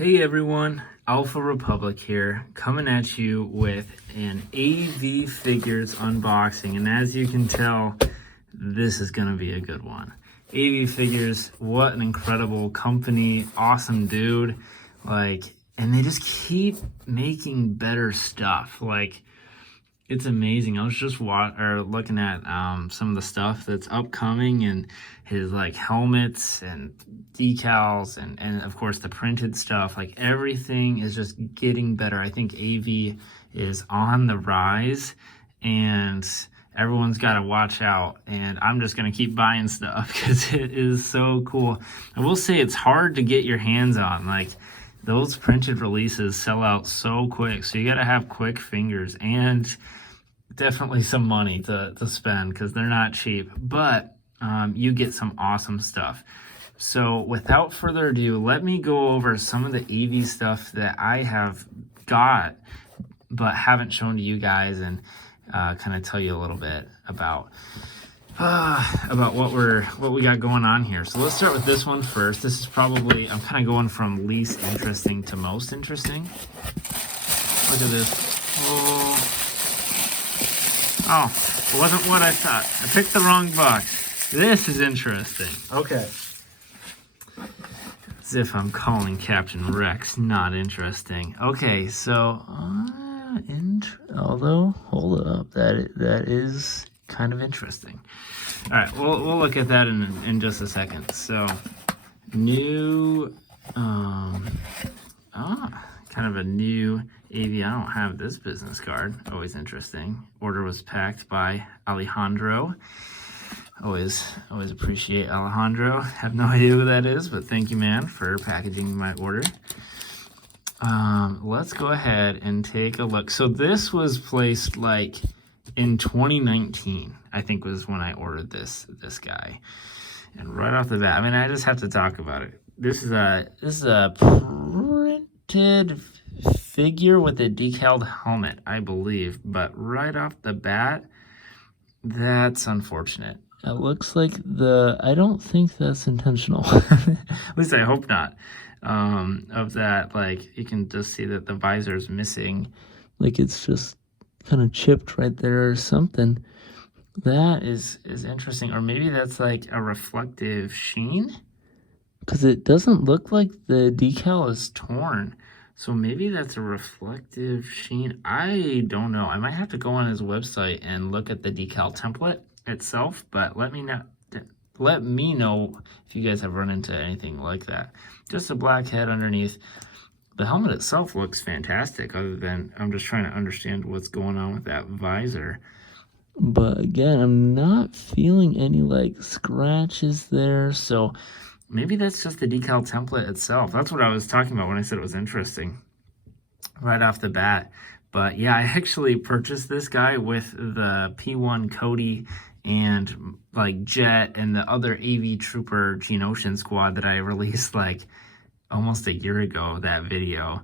Hey everyone, Alpha Republic here, coming at you with an AV Figures unboxing, and as you can tell, this is gonna be a good one. AV Figures, what an incredible company, awesome dude, and they just keep making better stuff, it's amazing. I was just looking at some of the stuff that's upcoming and his helmets and decals and of course the printed stuff. Everything is just getting better. I think AV is on the rise and everyone's got to watch out, and I'm just going to keep buying stuff because it is so cool. I will say it's hard to get your hands on. Those printed releases sell out so quick, so you got to have quick fingers and definitely some money to spend because they're not cheap, but you get some awesome stuff. So without further ado, let me go over some of the AV stuff that I have got but haven't shown to you guys, and kind of tell you a little bit about what we got going on here. So let's start with this one first. This is probably, I'm kind of going from least interesting to most interesting. Look at this. Oh, it wasn't what I thought. I picked the wrong box. This is interesting. Okay. As if I'm calling Captain Rex not interesting. Okay, so, although, hold up, that is kind of interesting. All right, we'll look at that in just a second. So, new, kind of a new AV. I don't have this business card. Always interesting. Order was packed by Alejandro. Always appreciate Alejandro. Have no idea who that is, but thank you, man, for packaging my order. Let's go ahead and take a look. So this was placed in 2019, I think was when I ordered this guy. And right off the bat, I mean, I just have to talk about it. This is a printed figure with a decaled helmet, I believe, but right off the bat, that's unfortunate. It looks like I don't think that's intentional. At least I hope not. Of that, you can just see that the visor is missing. It's just kind of chipped right there or something. That is interesting. Or maybe that's a reflective sheen, because it doesn't look like the decal is torn. So maybe that's a reflective sheen. I don't know. I might have to go on his website and look at the decal template itself, but let me know if you guys have run into anything like that. Just a black head underneath. The helmet itself looks fantastic, other than I'm just trying to understand what's going on with that visor. But again, I'm not feeling any scratches there, so maybe that's just the decal template itself. That's what I was talking about when I said it was interesting right off the bat. But yeah, I actually purchased this guy with the P1 Cody and Jet and the other AV Trooper Geonosian squad that I released almost a year ago, that video.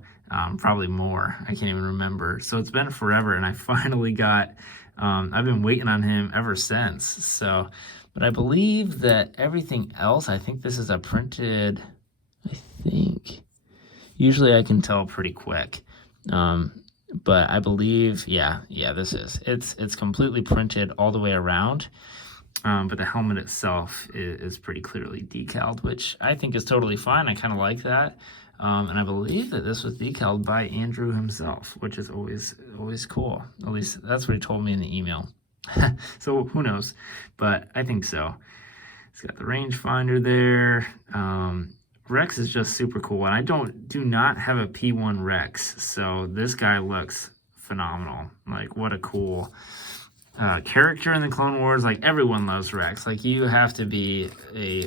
Probably more. I can't even remember. So it's been forever, and I finally got, I've been waiting on him ever since. So, but I believe that everything else, I think this is a printed, I think. Usually I can tell pretty quick. But I believe, yeah, this is. It's completely printed all the way around. But the helmet itself is pretty clearly decaled, which I think is totally fine. I kind of like that. And I believe that this was decaled by Andrew himself, which is always cool. At least that's what he told me in the email. So who knows? But I think so. It's got the rangefinder there. Rex is just super cool, and I do not have a P1 Rex, so this guy looks phenomenal. What a cool character in the Clone Wars. Everyone loves Rex. You have to be a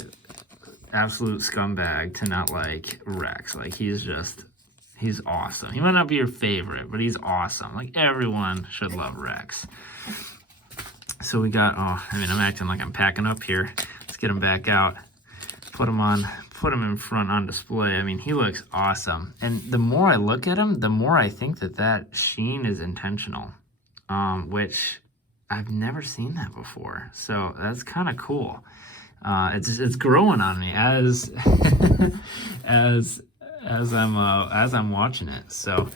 absolute scumbag to not like Rex. He's awesome. He might not be your favorite, but he's awesome. Everyone should love Rex. So we got, I'm acting like I'm packing up here. Let's get him back out. Put him in front on display. I mean, he looks awesome. And the more I look at him, the more I think that sheen is intentional, which I've never seen that before. So that's kind of cool. It's growing on me as as I'm watching it. So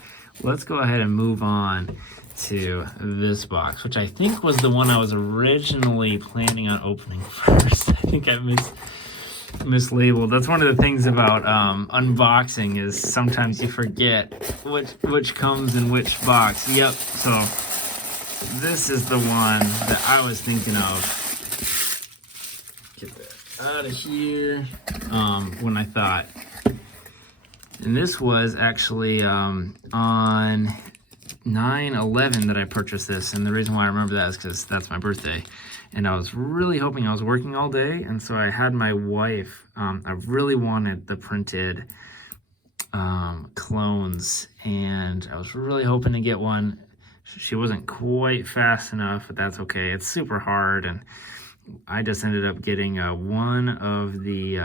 let's go ahead and move on to this box, which I think was the one I was originally planning on opening first. I think I mislabeled. That's one of the things about unboxing is sometimes you forget which comes in which box. Yep. So this is the one that I was thinking of. Get that out of here. When I thought, and this was actually on 9/11 that I purchased this, and the reason why I remember that is because that's my birthday, and I was really hoping, I was working all day, and so I had my wife, I really wanted the printed clones, and I was really hoping to get one. She wasn't quite fast enough, but that's okay. It's super hard, and I just ended up getting one of the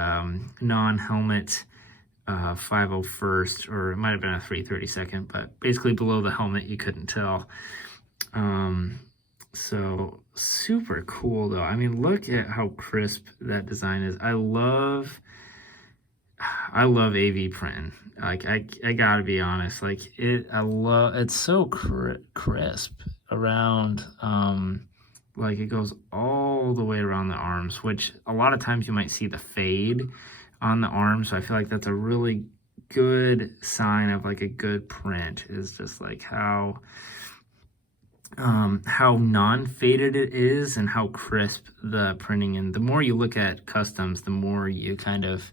non-helmet 501st, or it might have been a 332nd, but basically below the helmet you couldn't tell. So super cool though. I mean, look at how crisp that design is. I love AV printing. Like I gotta be honest, like it's so crisp around, like it goes all the way around the arms, which a lot of times you might see the fade on the arm, so I feel like that's a really good sign of like a good print, is just like how non-faded it is and how crisp the printing. And the more you look at customs, the more you kind of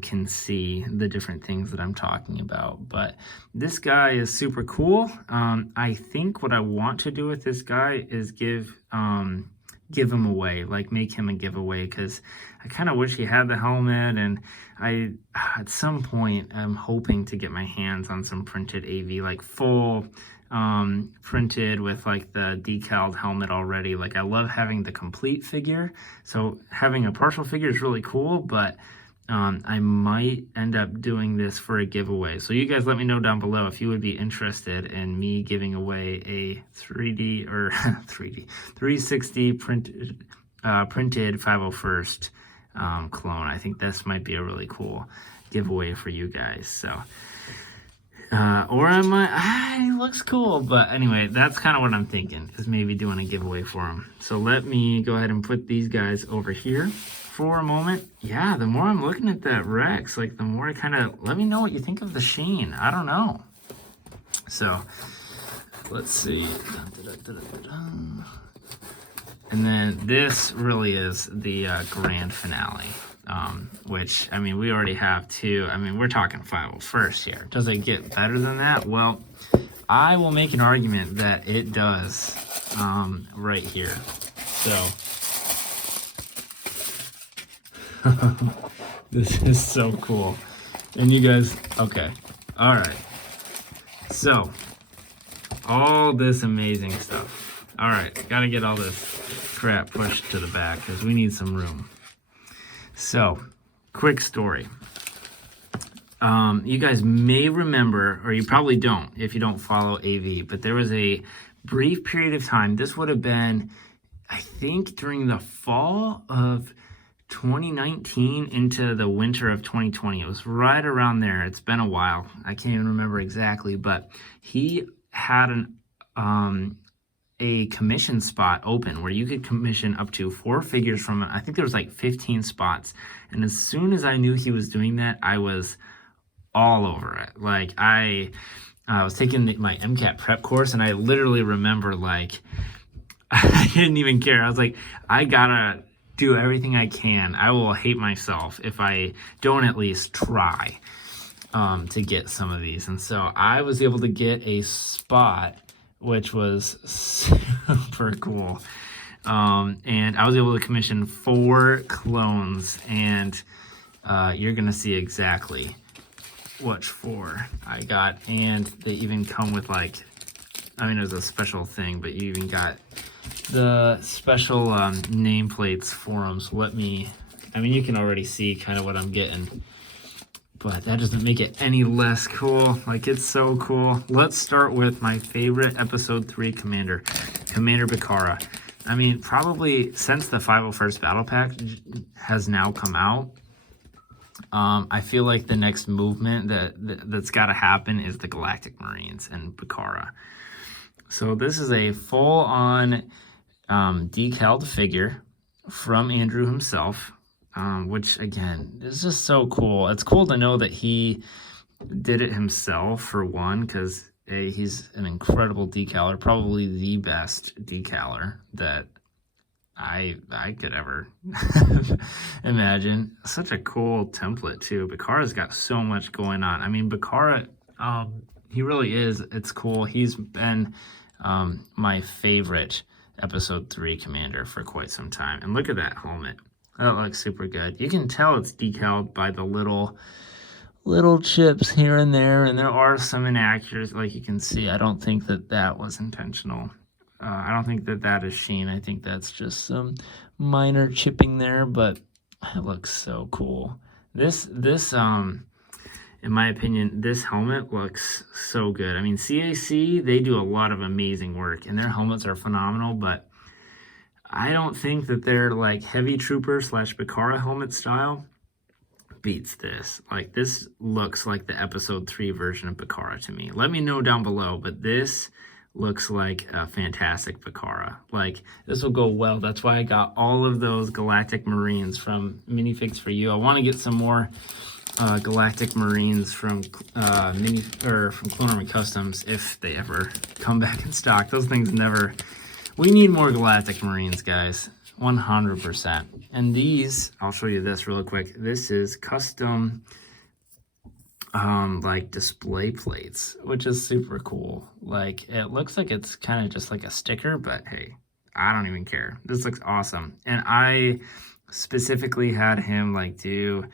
can see the different things that I'm talking about. But this guy is super cool. I think what I want to do with this guy is give him away, like make him a giveaway, because I kind of wish he had the helmet, and I at some point I'm hoping to get my hands on some printed AV, like full printed with like the decaled helmet already. Like I love having the complete figure, so having a partial figure is really cool, but I might end up doing this for a giveaway. So you guys let me know down below if you would be interested in me giving away a 360 printed 501st clone. I think this might be a really cool giveaway for you guys. So, or I might, he looks cool. But anyway, that's kind of what I'm thinking, is maybe doing a giveaway for him. So let me go ahead and put these guys over here for a moment. Yeah, the more I'm looking at that Rex, like the more I kind of, let me know what you think of the sheen. I don't know. So let's see. And then this really is the grand finale, which, I mean, we already have two. I mean, we're talking 501st here. Does it get better than that? Well, I will make an argument that it does right here. So this is so cool. And you guys, okay, all right. So all this amazing stuff. All right, gotta get all this crap pushed to the back because we need some room. So, quick story. You guys may remember, or you probably don't if you don't follow AV, but there was a brief period of time. This would have been, I think, during the fall of 2019 into the winter of 2020. It was right around there. It's been a while. I can't even remember exactly, but he had a commission spot open where you could commission up to 4 figures from it. I think there was like 15 spots. And as soon as I knew he was doing that, I was all over it. Like I was taking my MCAT prep course, and I literally remember, like, I didn't even care. I was like, I gotta do everything I can. I will hate myself if I don't at least try to get some of these. And so I was able to get a spot, which was super cool. And I was able to commission 4 clones, and you're gonna see exactly which 4 I got. And they even come with, like, I mean, it was a special thing, but you even got the special nameplates for them. So let me, I mean, you can already see kind of what I'm getting, but that doesn't make it any less cool. Like, it's so cool. Let's start with my favorite episode 3 Commander Bakara. I mean, probably since the 501st Battle Pack has now come out, I feel like the next movement that's got to happen is the Galactic Marines and Bakara. So this is a full-on decaled figure from Andrew himself, which again is just so cool. It's cool to know that he did it himself, for one, because he's an incredible decaler, probably the best decaler that I could ever imagine. Such a cool template too. Bakara's got so much going on. I mean, Bakara, he really is. It's cool. He's been my favorite episode 3 commander for quite some time. And look at that helmet. That looks super good. You can tell it's decaled by the little chips here and there, and there are some inaccuracies, like you can see. I don't think that was intentional. I don't think that is sheen. I think that's just some minor chipping there, but it looks so cool. This in my opinion, this helmet looks so good. I mean, CAC, they do a lot of amazing work, and their helmets are phenomenal, but I don't think that their like heavy trooper / Bakara helmet style beats this. Like, this looks like the episode 3 version of Bakara to me. Let me know down below, but this looks like a fantastic Bakara. Like, this will go well. That's why I got all of those Galactic Marines from Minifigs for You. I want to get some more Galactic Marines from from Clone Army Customs if they ever come back in stock. Those things never. We need more Galactic Marines, guys. 100%. And these, I'll show you this real quick. This is custom like display plates, which is super cool. Like, it looks like it's kind of just like a sticker, but hey, I don't even care. This looks awesome. And I specifically had him like do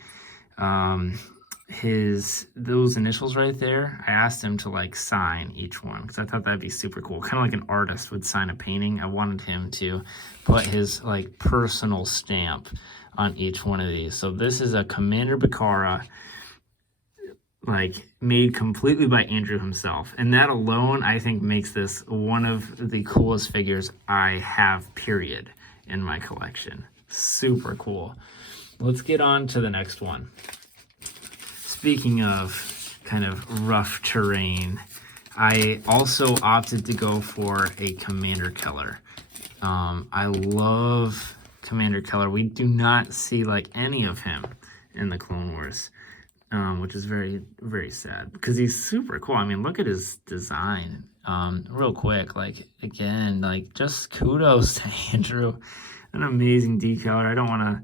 those initials right there. I asked him to like sign each one because I thought that'd be super cool, kind of like an artist would sign a painting. I wanted him to put his like personal stamp on each one of these. So this is a Commander Bakara, like made completely by Andrew himself, and that alone I think makes this one of the coolest figures I have, period, in my collection. Super cool. Let's get on to the next one. Speaking of kind of rough terrain, I also opted to go for a Commander Keller. I love Commander Keller. We do not see like any of him in the Clone Wars, which is very, very sad because he's super cool. I mean, look at his design. Real quick, like, again, like, just kudos to Andrew. An amazing decaler. I don't want to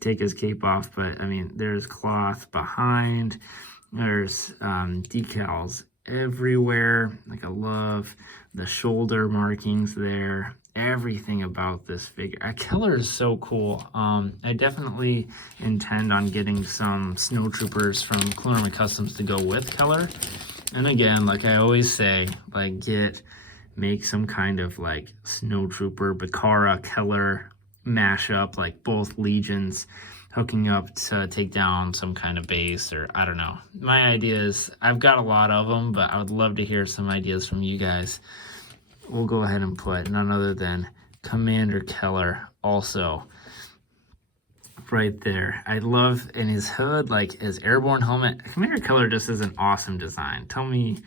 take his cape off, but I mean, there's cloth behind, there's decals everywhere. Like, I love the shoulder markings there. Everything about this figure. Keller is so cool. I definitely intend on getting some snowtroopers from Clone Army Customs to go with Keller. And again, like I always say, like, make some kind of like snowtrooper Bakara Keller mashup, like both legions hooking up to take down some kind of base, or I don't know. My idea is, I've got a lot of them, but I would love to hear some ideas from you guys. We'll go ahead and put none other than Commander Keller also right there. I love in his hood, like his airborne helmet. Commander Keller just is an awesome design. Tell me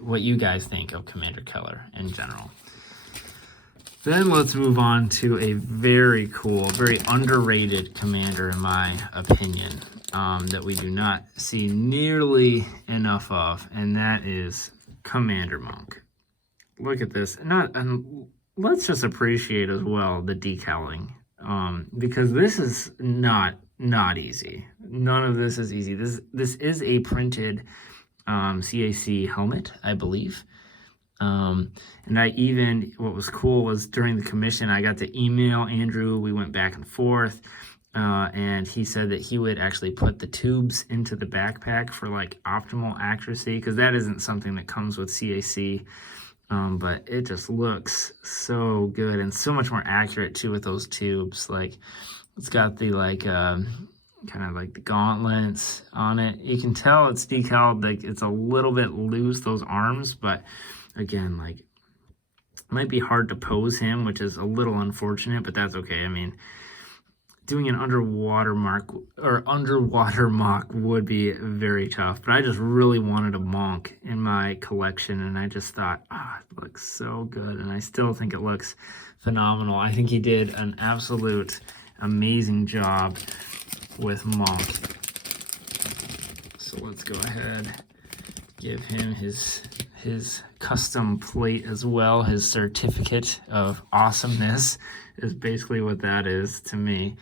what you guys think of Commander Keller in general. Then let's move on to a very cool, very underrated commander, in my opinion, that we do not see nearly enough of, and that is Commander Monk. Look at this. And let's just appreciate as well the decaling, because this is not easy. None of this is easy. This is a printed CAC helmet, I believe. And what was cool was during the commission, I got to email Andrew. We went back and forth, and he said that he would actually put the tubes into the backpack for like optimal accuracy, because that isn't something that comes with CAC. But it just looks so good and so much more accurate too with those tubes. Like, it's got the like kind of like the gauntlets on it. You can tell it's decaled, like it's a little bit loose, those arms, but again, like, it might be hard to pose him, which is a little unfortunate, but that's okay. I mean, doing an underwater mock would be very tough, but I just really wanted a monk in my collection, and I just thought, it looks so good, and I still think it looks phenomenal. I think he did an absolute amazing job with monk. So let's go ahead, give him his custom plate as well. His certificate of awesomeness is basically what that is to me.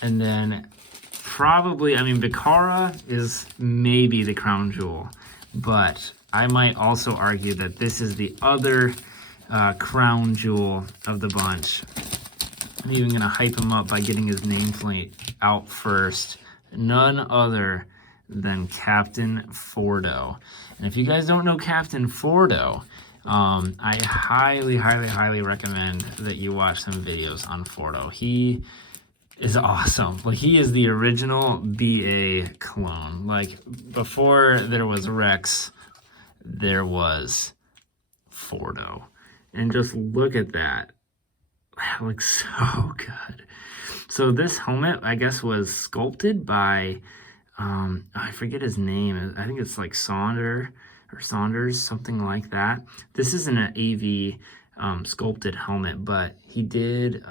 And then probably, I mean, Bakara is maybe the crown jewel, but I might also argue that this is the other crown jewel of the bunch. I'm even gonna hype him up by getting his nameplate out first. None other than Captain Fordo. And if you guys don't know Captain Fordo, I highly recommend that you watch some videos on Fordo. He is awesome. Like, he is the original BA clone. Like, before there was Rex, there was Fordo. And just look at that. That looks so good. So this helmet, I guess, was sculpted by I forget his name. I think it's like Saunders, something like that. This isn't an AV sculpted helmet, but he did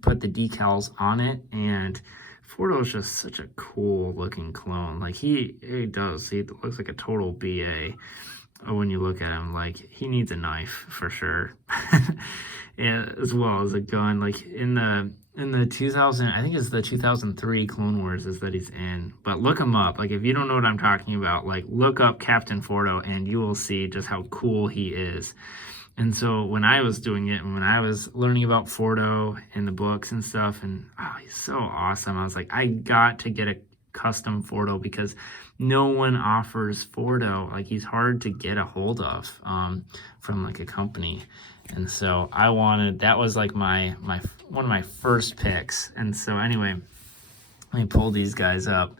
put the decals on it, and Fordo is just such a cool looking clone. Like, he looks like a total BA. When you look at him, like, he needs a knife for sure. And as well as a gun. Like, in the 2000, I think it's the 2003 Clone Wars is that he's in. But look him up. Like, if you don't know what I'm talking about, like, look up Captain Fordo and you will see just how cool he is. And so when I was doing it, and when I was learning about Fordo in the books and stuff, and he's so awesome, I was like, I got to get a custom Fordo because no one offers Fordo. Like, he's hard to get a hold of from like a company. And so that was like one of my first picks. And so anyway, let me pull these guys up.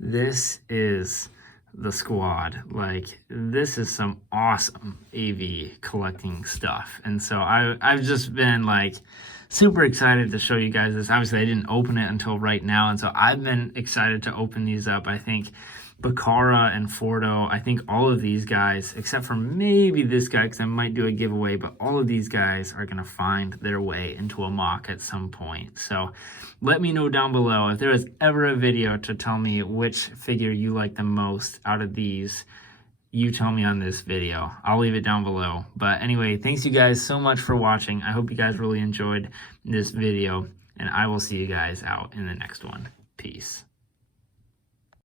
This is the squad. Like, this is some awesome AV collecting stuff. And so I've just been like super excited to show you guys this. Obviously I didn't open it until right now, and so I've been excited to open these up. I think Bakara and Fordo, I think all of these guys, except for maybe this guy, because I might do a giveaway, but all of these guys are going to find their way into a mock at some point. So let me know down below if there was ever a video to tell me which figure you like the most out of these. You tell me on this video. I'll leave it down below. But anyway, thanks you guys so much for watching. I hope you guys really enjoyed this video, and I will see you guys out in the next one. Peace.